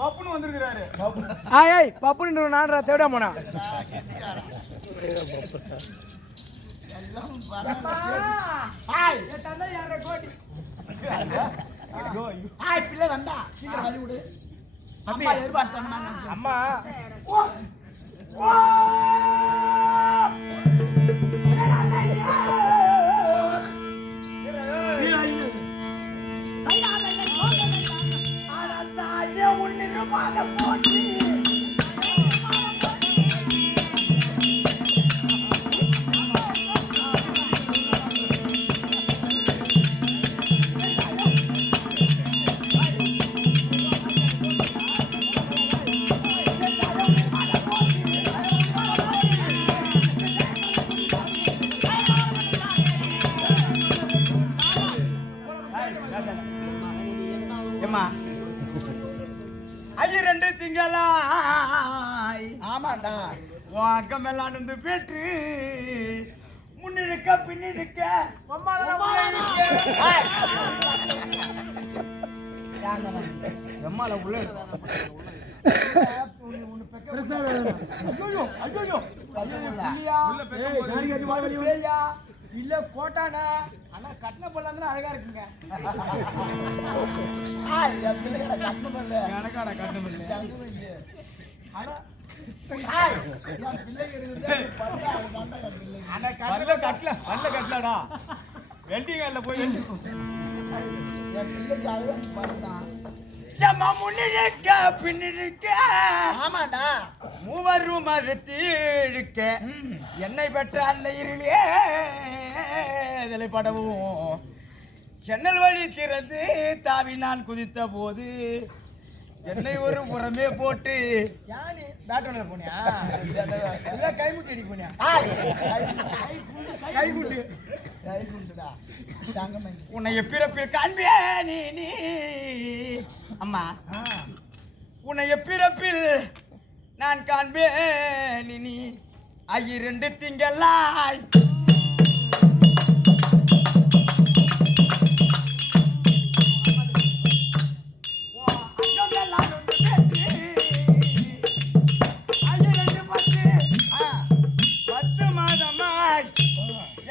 பப்புன்னு வந்திருக்கிறாரு. ஏய் பப்புன்னு நான்றா தேட போனா. பிள்ளை வந்தா சீக்கிரம் வழி விடு. அம்மா எதிர்பார்த்தாங்க. அம்மா ரெண்டு திங்களாய் ஆமாண்டா வாக்கம் எல்லாம் வந்து பேற்று முன்னிருக்க பின்னிருக்க எம்மால உள்ள இல்ல கோட்டானா ஆனா கட்டின பல்ல அழகா இருக்குங்க. எனக்கான கட்டணம் கட்டலடா வெல்டிங் வேலை போய் முன்னிருக்க பின்னிருக்க ஆமாண்டா மூவரும் மறுத்தி இழுக்க என்னை பெற்ற அல்ல இருளே இதில் படவும் சென்னல் வழி திறந்து தாவி நான் குதித்த போது என்னை ஒரு புறமே போட்டு யானி பேட்டோல போனியா இல்ல கைமுட்டி அடிக்க போனியா? கைகுண்டுடா உன்னை பிறப்பில் காண்பியே நீ அம்மா உன்னை பிறப்பில் நான் காண்பேன் நீ ஐயிரண்டு திங்களாய்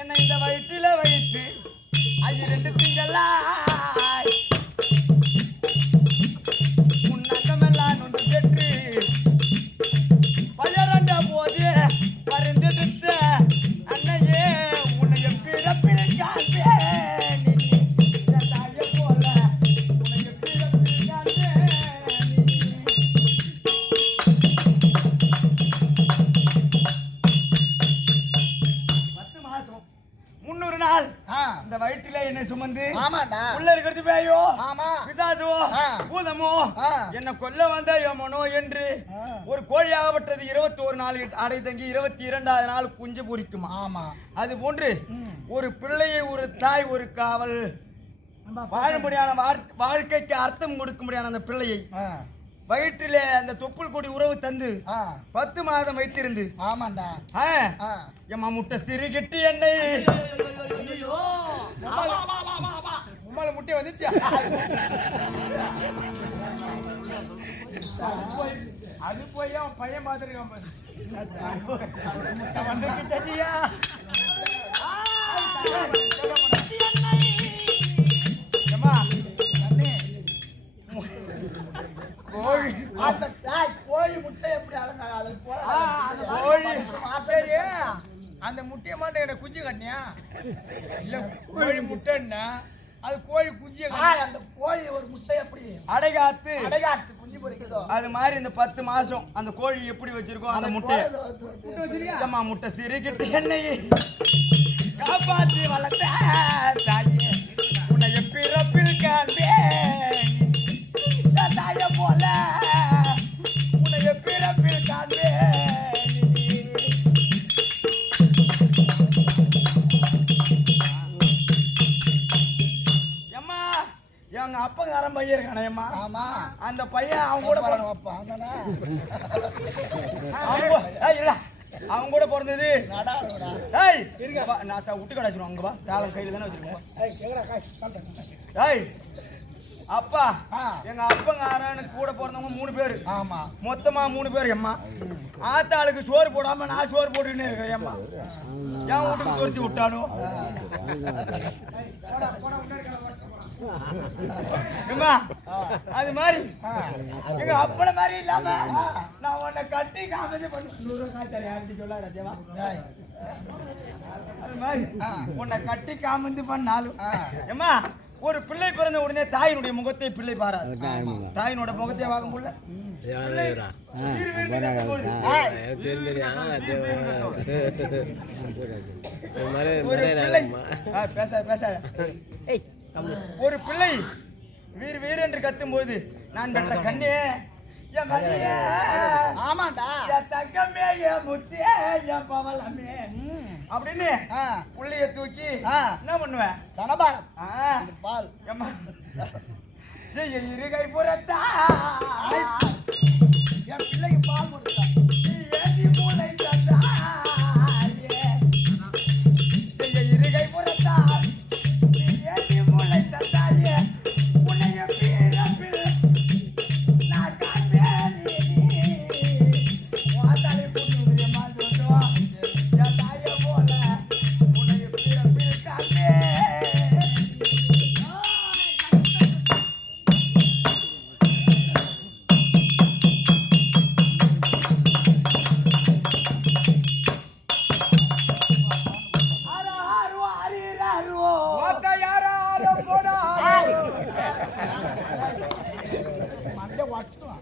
என்னை இந்த வயிற்றில வைத்து ஐயிரண்டு திங்களாய் உன்னகமெல்லாம் ஒன்று பெற்று பலரண்ட போது பரிந்தெடுத்த அன்னையே உன்னைய பிறப்பில் காண்பேன் தாய போல உன்னைய பிறப்பில் காண்பேன். 10 மாசம் 300 நாள் இந்த வயிற்றில என்னை சுமந்து ஆமாண்டா உள்ள இருக்கிறது பேயோ ஆமா பிசாசோ பூதமோ என்ன கொல்ல வந்த யமனோ என்று ஒரு கோழியாகப்பட்டது 21 நாள் அடை தங்கி 22வது நாள் குஞ்சு பொரிக்குமா. ஆமா அது போன்று ஒரு பிள்ளையை ஒரு தாய் ஒரு காவல் வாழும்படியான வாழ்க்கைக்கு அர்த்தம் கொடுக்கும்படியான அந்த பிள்ளையை வயிற்றிலே அந்த தொப்புள் கொடி உறவு தந்து 10 மாதம் வைத்திருந்து ஆமாண்டா எம்மா முட்டை சிறு கெட்டி என்னை உம்மால முட்டை வந்துச்சா அது போய் அவன் பையன் பார்த்துருக்கான் கோழி கோழி முட்டை எப்படி கோழி சரி அந்த முட்டையை மாட்டேன் என்ன குஞ்சு கட்டினியா இல்ல கோழி முட்டைன்னா அது கோழி குஞ்சு அந்த கோழி ஒரு முட்டை எப்படி அடைகாத்து குஞ்சு பொரிக்குதோ அது மாதிரி இந்த 10 மாசம் அந்த கோழி எப்படி வச்சிருக்கோம் அந்த முட்டையை முட்டை சிறுகிட்டு என்னை காப்பாற்றி வளர்த்த தாயே உன்னை பிறப்பில் காண்பேன் தாய போல உன்னை பிறப்பில் காண்பேன். எங்க அப்பங்காரன் பையன் இருக்கானே அம்மா. ஆமா அந்த பையன் அவங்க கூட அவங்க கூட பிறந்தது நான் விட்டு கடாச்சிருவோம். அங்க வா தாளம் கையில தானே வச்சிருக்கோம். அப்பா எங்க அப்பங்காரனுக்கு கூட பிறந்தவங்க 3 பேரு. ஆமா மொத்தமா 3 பேர். எம்மா ஆத்தாளுக்கு சோறு போடாம நான் சோறு போட்டுன்னு இருக்கேன். எம்மா என் வீட்டுக்கு துரத்தி விட்டானோ. எம்மா அது மாதிரி எங்க அப்பன மாதிரி இல்லாம நான் உன்னை கட்டி காமெடி பண்ணி 100 காய்ச்சல் யார்கிட்ட சொல்லாத தேவா. அது மாதிரி உன்னை கட்டி காமெடி பண்ணாலும் எம்மா ஒரு பிள்ளை பிறந்த உடனே தாயினுடைய முகத்தை பிள்ளை பாராது. தாயினோட முகத்தை பார்க்க முடியல. ஒரு பிள்ளை வீர் வீர் என்று கத்தும் போது நான் பெற்ற கண்ணே ஆமாண்டா தங்கமே என் முத்தே என் பவளமே அப்படின்னு புள்ளைய தூக்கி என்ன பண்ணுவேன்? சனபாரம் பால் செய்ய இருகை புறத்தா என் பிள்ளைக்கு பால் கொடுத்தா மூளை தந்தா செய்ய இருகை புறத்தா மூளை தந்தாயே உன்னைய பிறப்பில் நான் காண்பேன் வாத்தாலே புண்ணுடைய மாதோ என் தாயை போல உன்னைய பிறப்பில் காண்பேன்.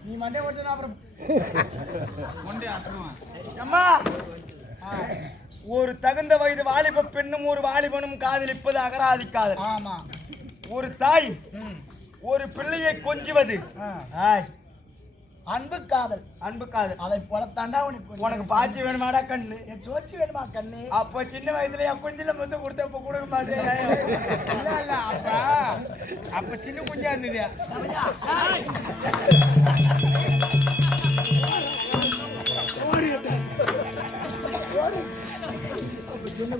நீ மண்டே ஓட்டுனா அப்புறம் அம்மா ஒரு தகுந்த வயது வாலிப பெண்ணும் ஒரு வாலிபனும் காதலிப்பது அகராதிக்காதல். ஆமா ஒரு தாய் ஒரு பிள்ளையை கொஞ்சுவது அன்பு காதல். அன்பு காதல். அதை போலத்தாண்டா உனக்கு பாய்ச்சி வேணுமாடா கண்ணு? என் சோச்சி வேணுமா கண்ணு? அப்ப சின்ன வயசுல என் குஞ்சில வந்து கொடுத்தப்ப கொடுக்க மாட்டேன். இல்ல அப்ப சின்ன குஞ்சா இருந்தது. சின்ன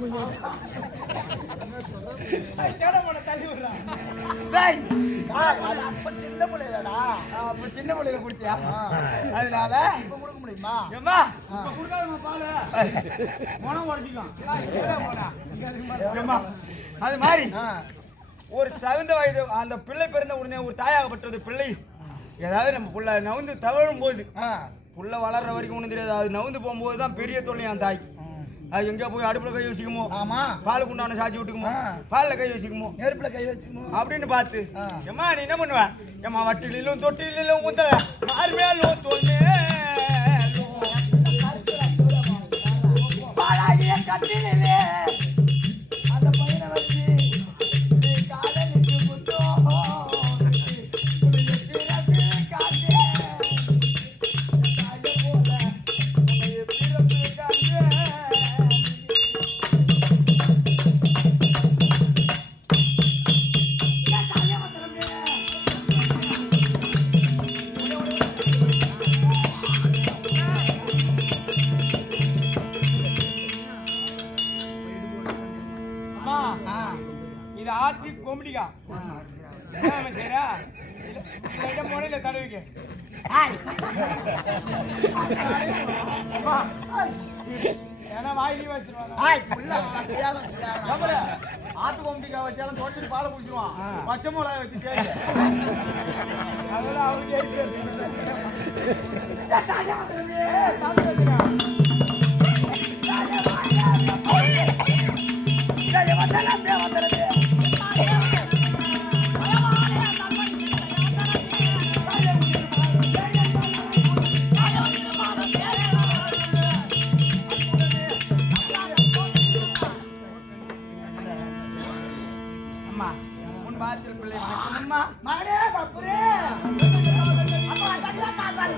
பிள்ளைடா அப்ப சின்ன பிள்ளைல குடிச்சியா? அதனால இப்ப கொடுக்க முடியுமா? ஏம்மா அது மாதிரி ஒரு தகுந்த வயது அந்த பிள்ளை பிறந்த உடனே ஒரு தாயாகப்பட்டது பிள்ளை ஏதாவது நம்ம புள்ள நவுந்து தவழும் போது புள்ள வளர்ற வரைக்கும் ஒன்றும் தெரியாது. அது நவுந்து போகும்போது தான் பெரிய தொல்லை என் தாய். அது எங்கேயா போய் அடுப்புல கை வச்சுக்குமோ, ஆமா பாலுக்கு உண்டான சாச்சி விட்டுக்குமோ, பாலில் கை வச்சுக்குமோ, நெருப்புல கை வச்சுக்குமோ அப்படின்னு பார்த்து ஏம்மா நீ என்ன பண்ணுவ? ஏம்மா வட்டிலும் தொட்டிலும் ஊத்த மார்மேலும் தோல்மேலும் பாலாகிய கட்டிலே அந்த பையனை வச்சு நீ காதலிக்கு முத்தோ இது ஆட்சி கோமடிக்கா சரியா? முறையில தடவிக்க ஏன்னா வாயிலே வச்சிருவாங்க. ஆத்து கோமடிக்கா வச்சாலும் தோட்டத்துக்கு பாலை குடிச்சிருவான். பச்சை மிளகாய் வச்சு கேட்க அதெல்லாம் அவங்க அம்மா உன் வாரத்தில் பிள்ளை வணக்கம் அம்மா. மகனே பப்புரே அம்மா தண்ணி காப்பாடு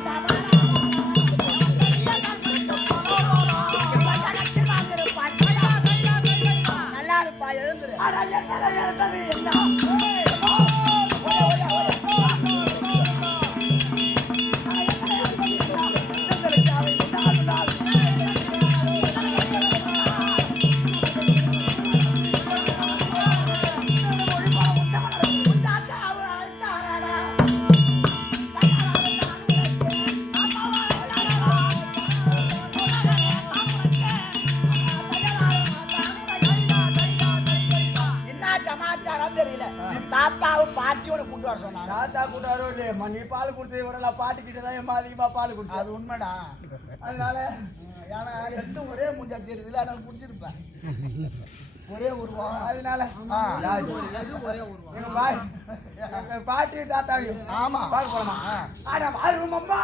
சொன்னாங்க. தாத்தா கூட்டாரோ இல்லையம்மா, நீ பால் கொடுத்ததை விட நான் பாட்டுக்கிட்ட தான் எம்மா அதிகமா பால் கொடுத்தேன். அது உண்மைடா. அதனால ஏன்னா ரெண்டும் ஒரே மூஞ்சா தெரியுதுல, அதனால குடிச்சிருப்பேன். ஒரே உருவம். அதனால எங்க பாட்டி தாத்தாவையும் ஆமா பார்க்க போலாமா? அட வாரும் அம்மா.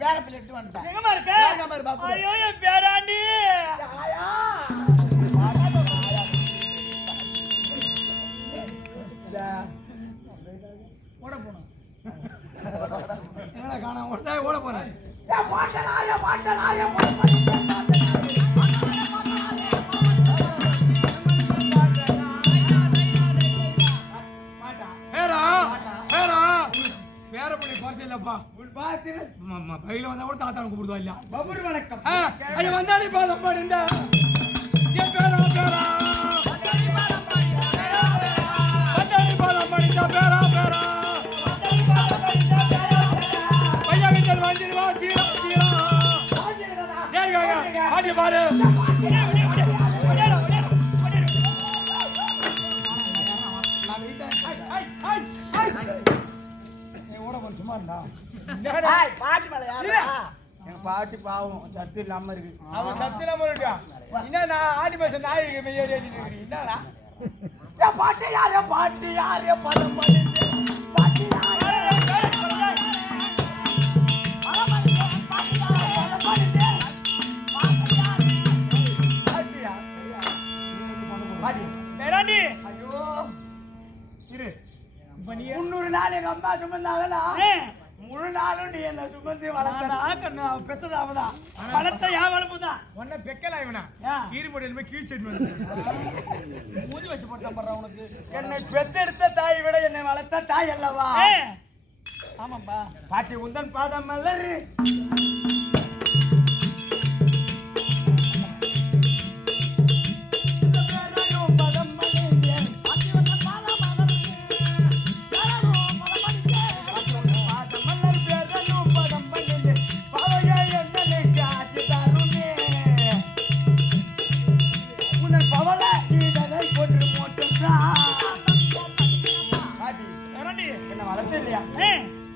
பேர பிள்ளை எடுத்து வந்துட்டேன். எங்கம்மா இருக்க? பேரங்க பாரு பாப்பு. ஐயோ என் பேராண்டி. ஓட போனோம். என்னடா காணாம ஓட போறேன். பேரப்படி பாசம் இல்லப்பா. பையில வந்தா கூட தாத்தா கூப்பிடுவா இல்ல. பபுர் வணக்கம். ஐயா வந்தாடி பாதம் பாடுண்டா. என் பேரா பேரா. வந்தாடி பாதம் பாடுண்டா பேரா பேரா. பையா கிட்ட வந்து வா சீரா சீரா. நேர்காங்க ஆடி பாரு. பாட்டி மேல யாரா? எங்க பாட்டி பாவம் சத்து இல்லாம இருக்கு. அவன் சத்தியமா போறா. என்ன நான் ஆடி பேச நாய் மெய்யடி நிக்கிறீங்க. என்னடா? பாட்டி யாரே பதம் பண்ணிட்டு பாட்டி யாரே பேராண்டி. ஐயோ இரு. இப்ப நீ 300 நாள் எங்க அம்மா சுமந்தாங்கன்னா முழு நாளும் நீ என்ன சுமந்து வளர்த்தா பெத்தது அவதான். வளர்த்த யா வளர்ப்புதான். ஒன்ன பெக்கல இவனா. கீரிமொழியில போய் கீழ் செடி வந்து. மூஞ்சி வச்சு போட்டா பண்ற உனக்கு. என்னை பெத்தெடுத்த தாய் விட என்னை வளர்த்த தாய் அல்லவா? ஆமாப்பா. பாட்டி உந்தன் பாதம் மலர்.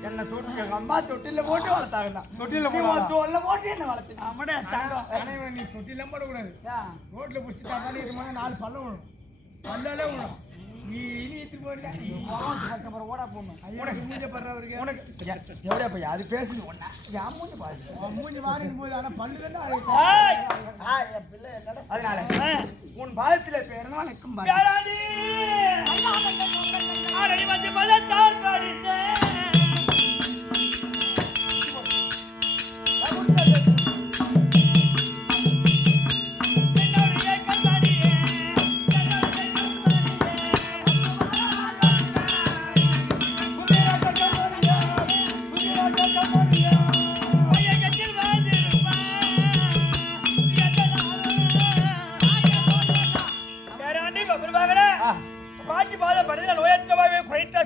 என்ன தொட்டு அம்மா தொட்டில போட்டு வளர்த்தாங்க. தொட்டில போட்டு என்ன வளர்த்து ஆமாடா தங்கம். ஆனா நீ தொட்டில போட கூடாது. ரோட்ல புடிச்சிட்டா தானே இருமா 4 பல்ல விழும். பல்லாலே விழும். நீ இனி ஏத்தி போடுடா. அப்புறம் ஓடா போடணும். உனக்கு மூஞ்ச பண்றவருக்கு உனக்கு எவ்வளோ பையா அது பேசுது ஒண்ணா என் மூஞ்ச பாரு. மூஞ்சி மாறிடும் போது ஆனா பல்லு தானே என் பிள்ளை என்னடா? அதனால உன் பாதத்துல பேரணும் வணக்கம் பாரு. பேராண்டி. ஆரை வந்து மதத்தால் பாடினே.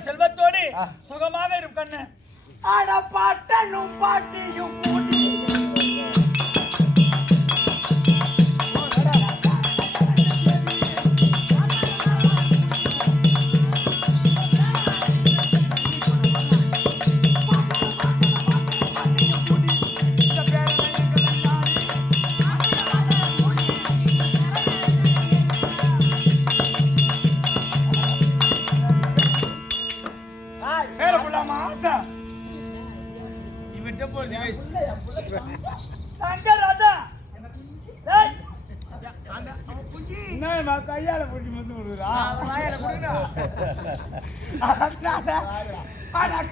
செல்வத்தோடு சுகமாக இருக்கும். அட பாட்டனும் பாட்டியும் கூடி கையால போட்டு வந்து விடுறா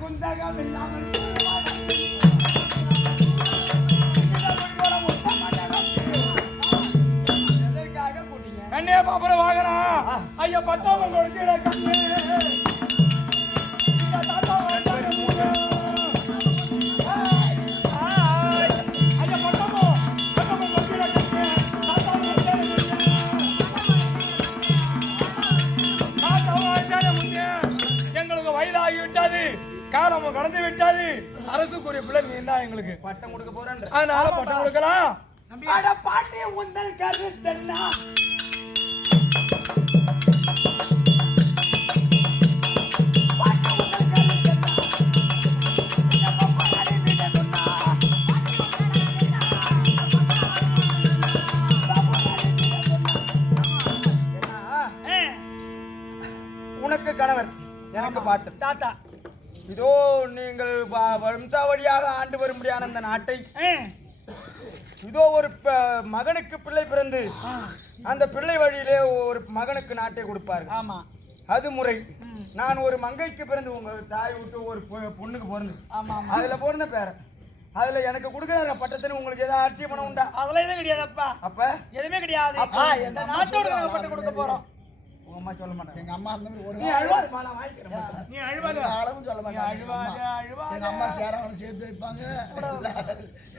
குந்தகம் இல்லாமல் கண்ணே பாப்பற வாங்கலாம் ஐயா பட்டாவங்க கொடுத்து கண்ணே பெரிய பிள்ளை நீ தான் எங்களுக்கு பட்டம் கொடுக்க போறேன். அதனால பட்டம் கொடுக்கலாம். அட பாட்டி உந்தல் கருத்தென்னா உனக்கு கணவர் எனக்கு பாட்டு தாத்தா இதோ நீங்கள் வம்சாவழியாக ஆண்டு வரும்படியான அந்த நாட்டை இதோ ஒரு மகனுக்கு பிள்ளை பிறந்து அந்த பிள்ளை வழியிலே ஒரு மகனுக்கு நாட்டை கொடுப்பார்கள். ஆமா அது முறை. நான் ஒரு மங்கைக்கு பிறந்து உங்க தாய் விட்டு ஒரு பொண்ணுக்கு பிறந்து அதுல பிறந்த பேரன் அதுல எனக்கு கொடுக்குற பட்டத்தின்னு உங்களுக்கு ஏதாவது ஆட்சேபணம் உண்டா? அதெல்லாம் எதுவும் கிடையாதுப்பா. அப்ப எதுவுமே கிடையாது. இந்த நாட்டோட நாங்க பட்டம் கொடுக்க போறோம். உங்க அம்மா சொல்ல மாட்டாங்க. எங்க அம்மா அந்த மாதிரி ஒரு நீ அழுவாதம்மா, நான் வாங்கிக்கிறேன். நீ அழுவாத. அளவும் சொல்ல மாட்டாங்க. அழுவாத. எங்க அம்மா சேரவனை சேர்த்து வைப்பாங்க.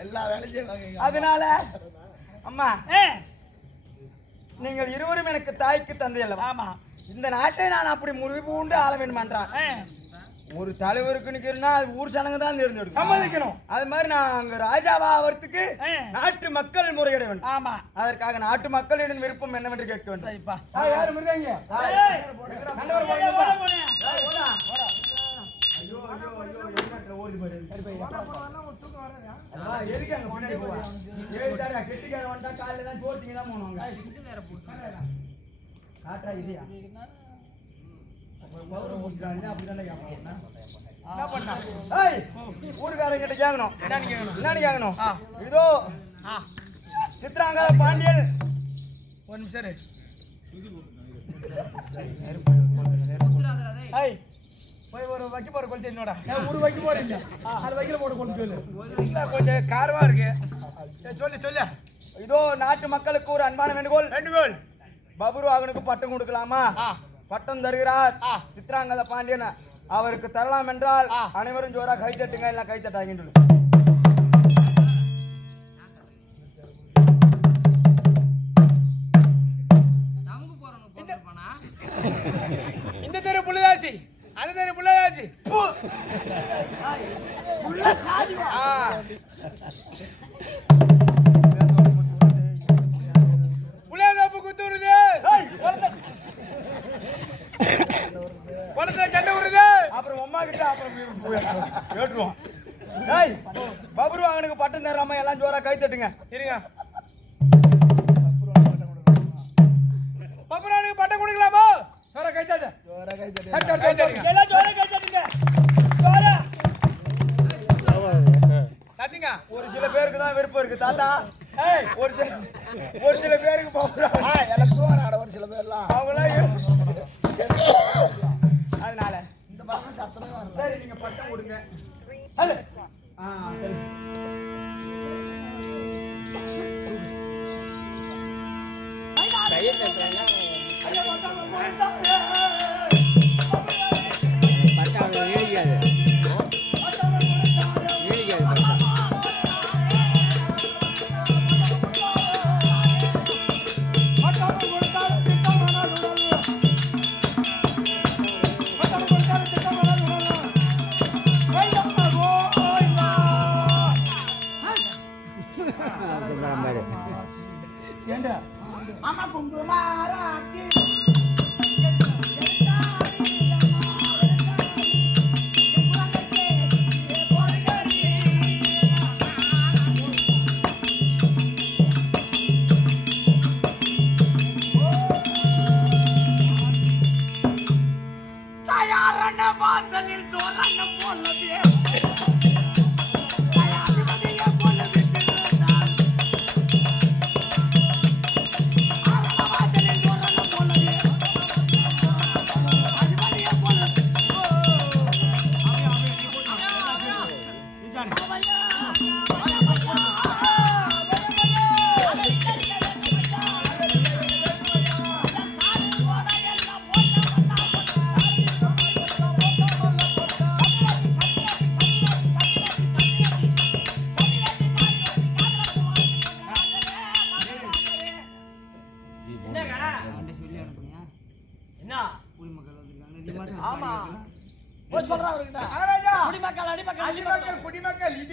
எல்லா வேலையும் செய்வாங்க. அதனால அம்மா நீங்கள் இருவரும் எனக்கு தாய்க்கு தந்தை அல்லவா? ஆமா. இந்த நாட்டை நான் அப்படி முறிவு உண்டு ஆள வேண்டும் என்றான். ஒரு தலைவருக்கு நிக்கிறனா ஊர் சனங்க தான் தேர்ந்தெடுக்கும். சம்மதிக்கணும். அது மாதிரி நான் அங்க ராஜாவா ஆவறதுக்கு நாட்டு மக்கள் முறையிட வேண்டும். ஆமா. அதற்காக நாட்டு மக்களின் விருப்பம் என்னவென்று கேட்க வேண்டும். சரிப்பா. யாரும் இருக்காங்க? கண்டவர் போடா. ஐயோ ஐயோ ஐயோ என்ன ஓடி போறே. சரி பையா. எதுக்கு அங்க பின்னாடி போவா? ஏய்டாடா கெட்டிக்கார வந்தா காலையில தான் ஜோதிங்க தான் போணுங்க. இது நேரா போடு. காட்றா இதுயா. என்ன பண்ணா? ஏய் ஊர்காரங்க கிட்ட கேக்கணும். என்னன்னு கேக்கணும்? இதோ சித்ராங்க பாண்டியன் ஒரு நிமிஷம் இரு. ஏய் போய் ஒரு வைக்க போற கொளுத்தி என்னோட ஒரு வைக்க போறீங்க. அது வைக்கிற போட கொண்டு சொல்லு. கொஞ்சம் காரமா இருக்கு. சொல்லு சொல்லு. இதோ நாட்டு மக்களுக்கு ஒரு அன்பான வேண்டுகோள். வேண்டுகோள். பபுரு அவனுக்கு பட்டம் கொடுக்கலாமா? பட்டம் தருகிறார் சித்ராங்கத பாண்டியன். அவருக்கு தரலாம் என்றால் அனைவரும் ஜோரா கை தட்டுங்க, இல்ல கை தட்டாங்க. இந்த தெரு புள்ளதாசி, அந்த தெரு புள்ளதாசி. புள்ளையாதப்பு குத்து வருது. பணத்தை கண்டு வருது. அப்புறம் அம்மா கிட்ட அப்புறம் கேட்டுருவோம். ஏய் பபுரு அவனுக்கு பட்டம் தராம எல்லாம் ஜோரா கை தட்டுங்க. இருங்க. பபுரானுக்கு பட்டம் கொடுக்கலாமா? ஜோரா கை தட்டு. ஜோரா கை தட்டு. கை தட்டுங்க. எல்லாம் ஜோரா கை தட்டுங்க. ஜோரா. தட்டுங்க. ஒரு சில பேருக்கு தான் விருப்பம் இருக்கு தாத்தா. ஏய் ஒரு சில பேருக்கு பபுரா எல்லாம் சோறாட ஒரு சில பேர்லாம் அவங்களாம் அதனால இந்த பக்கம் சத்தமே வரல. சரி நீங்க பட்டம் கொடுங்க. அம்மா குங்குமாராத்தி தயாரான வாசலில் தோரண போலவே போல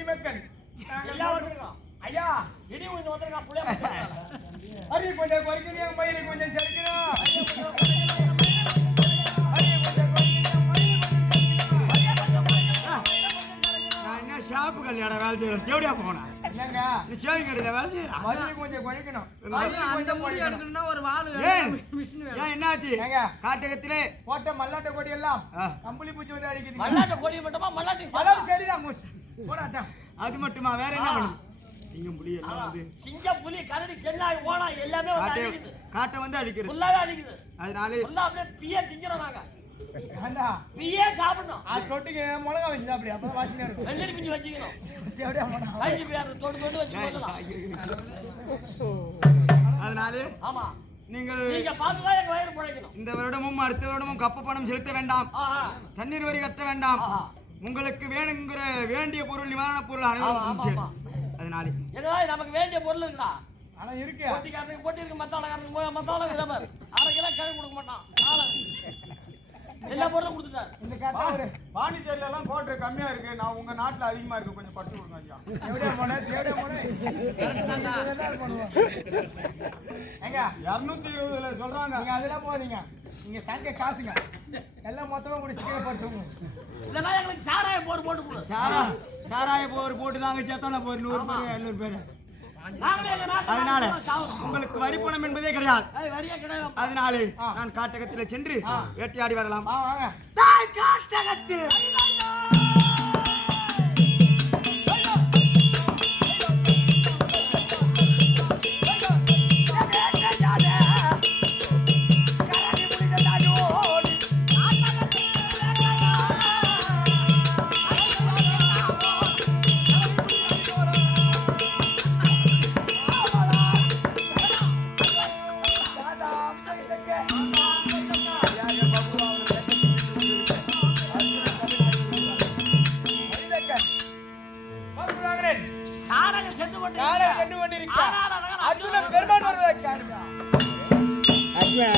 குடிமக்கள் எல்லாவற்றுக்கும் ஐயா இடி விழுந்து வந்திருக்கான் புள்ளைய அரிய கொஞ்சம் குறைக்கணும் மயிலை கொஞ்சம் சரிக்கணும் நான் என்ன ஷாப்பு கல்யாண வேலை செய்யறேன் தேவடியா போனேன் இல்லங்க நீ சேவிங் கடையில வேலை செய்யறான் மயிலை கொஞ்சம் குறைக்கணும் அந்த முடி எடுக்கணும்னா ஒரு வாள் ஏன் மிஷின் வேணும். ஏன் என்னாச்சு ஏங்க காட்டகத்திலே போட்ட மல்லாட்ட கொடி எல்லாம் ஆ. கம்பளி பூச்சி வந்து அடிக்குது மல்லாட்ட கொடி மட்டுமா மல்லாட்டி அதான் சரிதான் போடாட்டா அது மட்டுமா வேற என்ன பண்ணும் சிங்கம் புலி எல்லாம் வந்து சிங்கம் புலி கரடி சென்னாய் ஓனா எல்லாமே வந்து காட்டை அடிக்குது காட்டை வந்து அடிக்கிறது ஃபுல்லாவே அடிக்குது அதனால ஃபுல்லா அப்படியே பிய திங்கிறோம் நாங்க ஏண்டா பியே சாப்பிடணும் அது தொட்டுக்கு மிளகா வச்சு அப்படி அப்பதான் வாசனையா இருக்கும் வெள்ளரி பிஞ்சு வச்சுக்கணும் தேவடியா போனா வயிற்று பியாரு தொட்டு தொட்டு வச்சு போடலாம் அதனால ஆமா நீங்கள் நீங்க பார்த்துதான் எங்க வயிறு பிழைக்கணும் இந்த வருடமும் அடுத்த வருடமும் கப்பு பணம் செலுத்த வேண்டாம் ஆஹா தண்ணீர் வரி கட்ட வேண்டாம் ஆஹா உங்களுக்கு வேணுங்கிற வேண்டிய பொருள் நிவாரண பொருள் ஆமா, அனைவரும் ஆமா. சரி. அதனால என்னடா நமக்கு வேண்டிய பொருள் இருக்குடா ஆனா இருக்கு போட்டிக்காரனுக்கு போட்டி இருக்கு மத்தாளக்காரனுக்கு போய் மத்தாளம் இதை பாரு 1/2 கிலோ கிழங்கு கொடுக்க மாட்டான் ஆளு. எல்லா பொருளும் கொடுத்துட்டாரு இந்த காட்டா ஒரு பாண்டிச்சேரியில எல்லாம் கோட்டை கம்மியா இருக்கு நான் உங்க நாட்டுல அதிகமா இருக்கு கொஞ்சம் பட்டு கொடுங்க ஐயா தேவடியா போனே ஏங்க 220 சொல்றாங்க நீங்க அதெல்லாம் போறீங்க நீங்க சங்க காசுங்க எல்லாம் மொத்தமா குடிச்சு படுத்துங்க இதெல்லாம் எங்களுக்கு சாராயம் போட்டு கொடு சாராய போர் போட்டு தாங்க சேத்தான போர் 100 பேர் 700 பேர் நாங்களே எங்க நாட்டுல அதனால சாப்பிடுறோம். உங்களுக்கு வரி பணம் என்பதே கிடையாது ஏய், வரியே கிடையாது அதனாலே நான் காட்டகத்தில் சென்று வேட்டையாடி வரலாம் வாங்க காட்டகத்தில் நாடகம் சென்று கொண்டு காரை கண்டு கொண்டிருக்கிறார் அர்ஜுனன் பெருமான் வருவதற்காக ஆ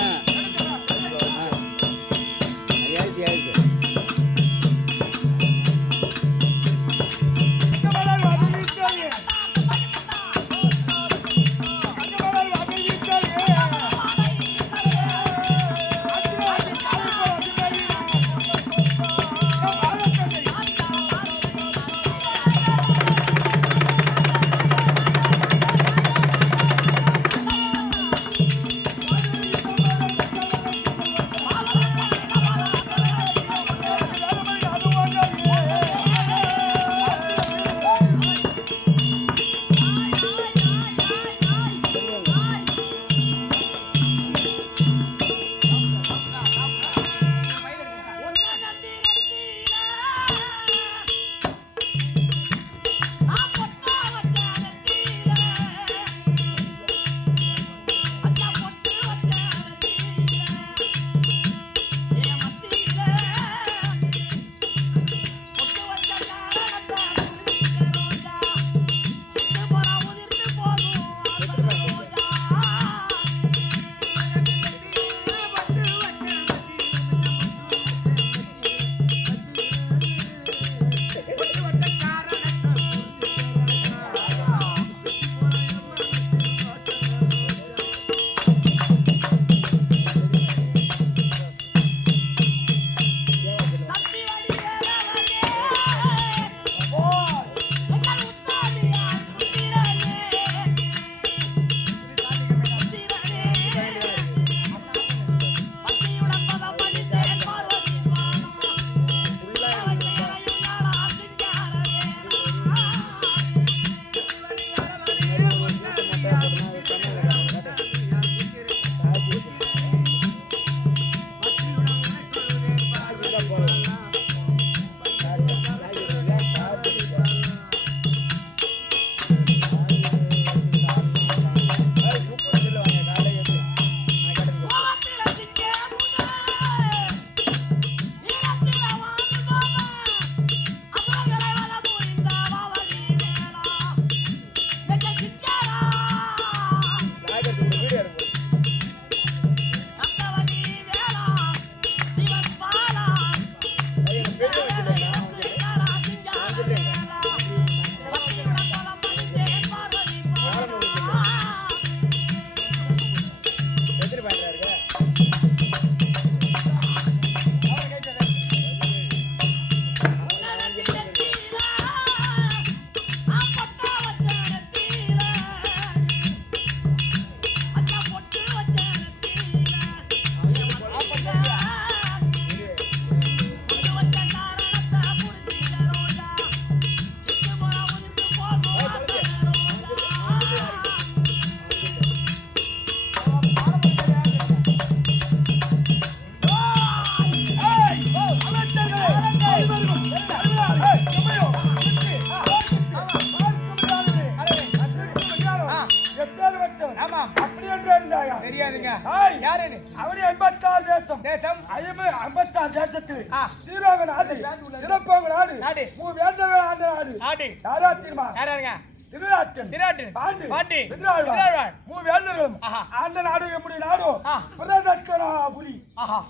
யாருன்னு அவரு 86 தேசம் தேசம் 56 தேசத்தில் ஆ. சீரோக நாடு சிறப்போங்க நாடு நாடு. மூவேந்தர்கள் ஆண்ட நாடு நாடு. யாரா தெரியுமா? யாருங்க? திருநாட்டன் திருநாட்டன். பாண்டி பாண்டி. திருநாள்வாள் திருநாள்வாள். மூவேந்தர்களும் ஆஹா. ஆண்ட நாடு எப்படி நாடு ஆ. பிரதட்சணாபுரி. ஆஹா.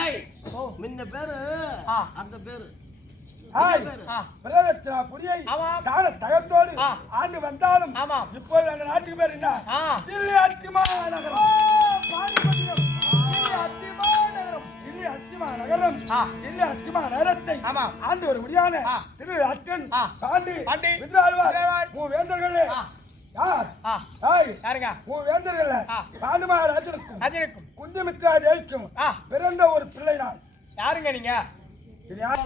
ஏய் முன்ன பேரு ஆ. அந்த பேரு ஹாய் ஆ. பிரதட்சணாபுரியை ஆமாம். தான தகத்தோடு ஆ. ஆண்டு வந்தாலும் ஆமாம். இப்போது அந்த நாட்டுக்கு பேர் என்ன? ஆ. தில்லி அத்திமா நகரம். பாண்டிபத்தியம். தில்லி அத்திமா நகரம். தில்லி அத்திமா நகரம். ஆ. தில்லி அத்திமா நகரத்தை ஆமாம். ஆண்டு ஒரு முடியான ஆ. திரு அட்டன் ஆ. பாண்டி பாண்டி. வித்ராழ்வார் வித்ராழ்வார். மூவேந்தர்களே ஆ. யார்? ஆ. ஹாய் யாருங்க? மூவேந்தர்களே ஆ. பாண்டுமா ராஜனுக்கும் ராஜனுக்கும். குந்திமித்ரா தேவிக்கும் ஆ. பிறந்த ஒரு பிள்ளை நான். யாருங்க நீங்க? இது யார்?